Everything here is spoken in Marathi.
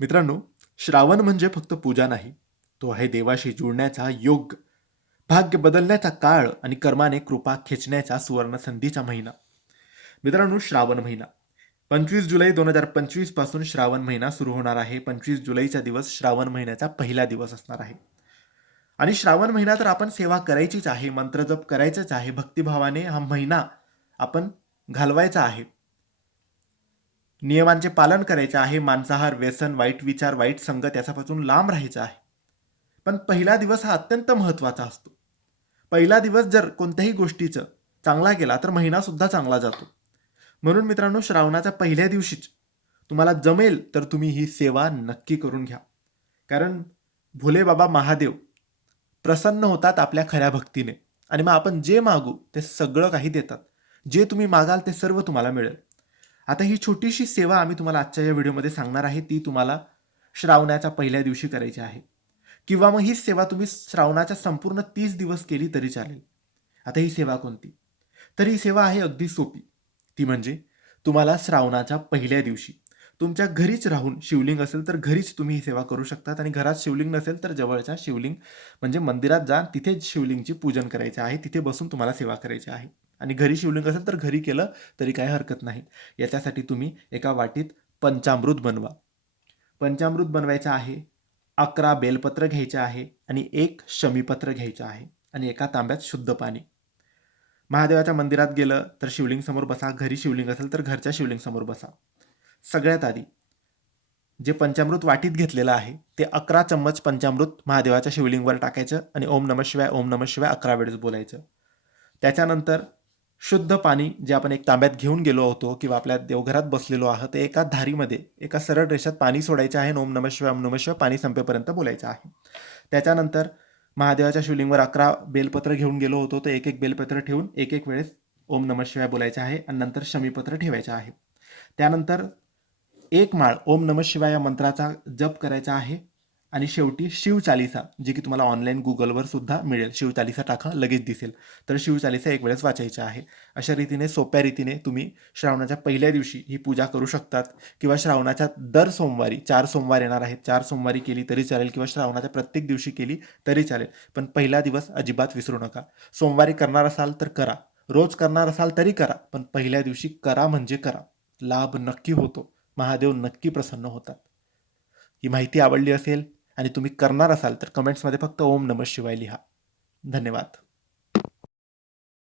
मित्रांनो श्रावण म्हणजे फक्त पूजा नाही तो आहे देवाशी जुळण्याचा योग. भाग्य बदलण्याचा काळ आणि कर्माने कृपा खेचण्याचा सुवर्ण संधीचा महिना. मित्रांनो श्रावण महिना. पंचवीस जुलै दोन हजार पंचवीसपासून श्रावण महिना सुरू होणार आहे. पंचवीस जुलैचा दिवस श्रावण महिन्याचा पहिला दिवस असणार आहे. आणि श्रावण महिना तर आपण सेवा करायचीच आहे मंत्रजप करायचंच आहे भक्तिभावाने हा महिना आपण घालवायचा आहे. नियमांचे पालन करायचे आहे मांसाहार व्यसन वाईट विचार वाईट संगत याच्यापासून लांब राहायचं आहे. पण पहिला दिवस हा अत्यंत महत्त्वाचा असतो. पहिला दिवस जर कोणत्याही गोष्टीचं चांगला गेला तर महिनासुद्धा चांगला जातो. म्हणून मित्रांनो श्रावणाच्या पहिल्या दिवशीच तुम्हाला जमेल तर तुम्ही ही सेवा नक्की करून घ्या. कारण भोले बाबा महादेव प्रसन्न होतात आपल्या खऱ्या भक्तीने. आणि मग आपण जे मागू ते सगळं काही देतात. जे तुम्ही मागाल ते सर्व तुम्हाला मिळेल. आता ही छोटीशी सेवा आम्ही तुम्हाला आजच्या या व्हिडिओमध्ये सांगणार आहे ती तुम्हाला श्रावणाच्या पहिल्या दिवशी करायची आहे. किंवा मग ही सेवा तुम्ही श्रावणाच्या संपूर्ण तीस दिवस केली तरी चालेल. आता ही सेवा कोणती? तर ही सेवा आहे अगदी सोपी. ती म्हणजे तुम्हाला श्रावणाच्या पहिल्या दिवशी तुमच्या घरीच राहून शिवलिंग असेल तर घरीच तुम्ही ही सेवा करू शकतात आणि घरात शिवलिंग नसेल तर जवळच्या शिवलिंग म्हणजे मंदिरात जा तिथेच शिवलिंगची पूजन करायचे आहे तिथे बसून तुम्हाला सेवा करायची आहे. आणि घरी शिवलिंग असेल तर घरी केलं तरी काही हरकत नाही. याच्यासाठी तुम्ही एका वाटीत पंचामृत बनवा. पंचामृत बनवायचं आहे अकरा बेलपत्र घ्यायचं आहे आणि एक शमीपत्र घ्यायचं आहे आणि एका तांब्यात शुद्ध पाणी. महादेवाच्या मंदिरात गेलं तर शिवलिंग समोर बसा घरी शिवलिंग असेल तर घरच्या शिवलिंग समोर बसा. सगळ्यात आधी जे पंचामृत वाटीत घेतलेलं आहे ते अकरा चम्मच पंचामृत महादेवाच्या शिवलिंगवर टाकायचं आणि ओम नम शिवाय ओम नम शिवाय अकरा वेळेस बोलायचं. त्याच्यानंतर शुद्ध पाणी जे आपण एक तांब्यात घेऊन गेलो होतो किंवा आपल्या देवघरात बसलेलो आहोत ते एका धारीमध्ये एका सरळ रेषात पाणी सोडायचे आहे आणि ओम नम शिवाय ओम शिवाय पाणी संपेपर्यंत बोलायचं आहे. त्याच्यानंतर महादेवाच्या शिवलिंगवर अकरा बेलपत्र घेऊन गेलो होतो तर एक एक बेलपत्र ठेवून एक एक वेळेस ओम नमशिवाय बोलायचं आहे आणि नंतर शमीपत्र ठेवायचं आहे. त्यानंतर एक माळ ओम नमः शिवाय या मंत्राचा जप करायचा आहे. आणि शेवटी शिवचालिसा जी की तुम्हाला ऑनलाईन गुगलवर सुद्धा मिळेल. शिवचालिसा टाका लगेच दिसेल. तर शिवचालिसा एक वेळेस वाचायची आहे. अशा रीतीने सोप्या रीतीने तुम्ही श्रावणाच्या पहिल्या दिवशी ही पूजा करू शकतात. किंवा श्रावणाच्या दर सोमवारी चार सोमवार येणार आहेत. चार सोमवारी केली तरी चालेल किंवा श्रावणाच्या प्रत्येक दिवशी केली तरी चालेल. पण पहिला दिवस अजिबात विसरू नका. सोमवारी करणार असाल तर करा. रोज करणार असाल तरी करा. पण पहिल्या दिवशी करा म्हणजे करा. लाभ नक्की होतो. महादेव नक्की प्रसन्न होतात. ही माहिती आवडली असेल आणि तुम्ही करणार असाल तर कमेंट्समध्ये फक्त ओम नमः शिवाय लिहा. धन्यवाद.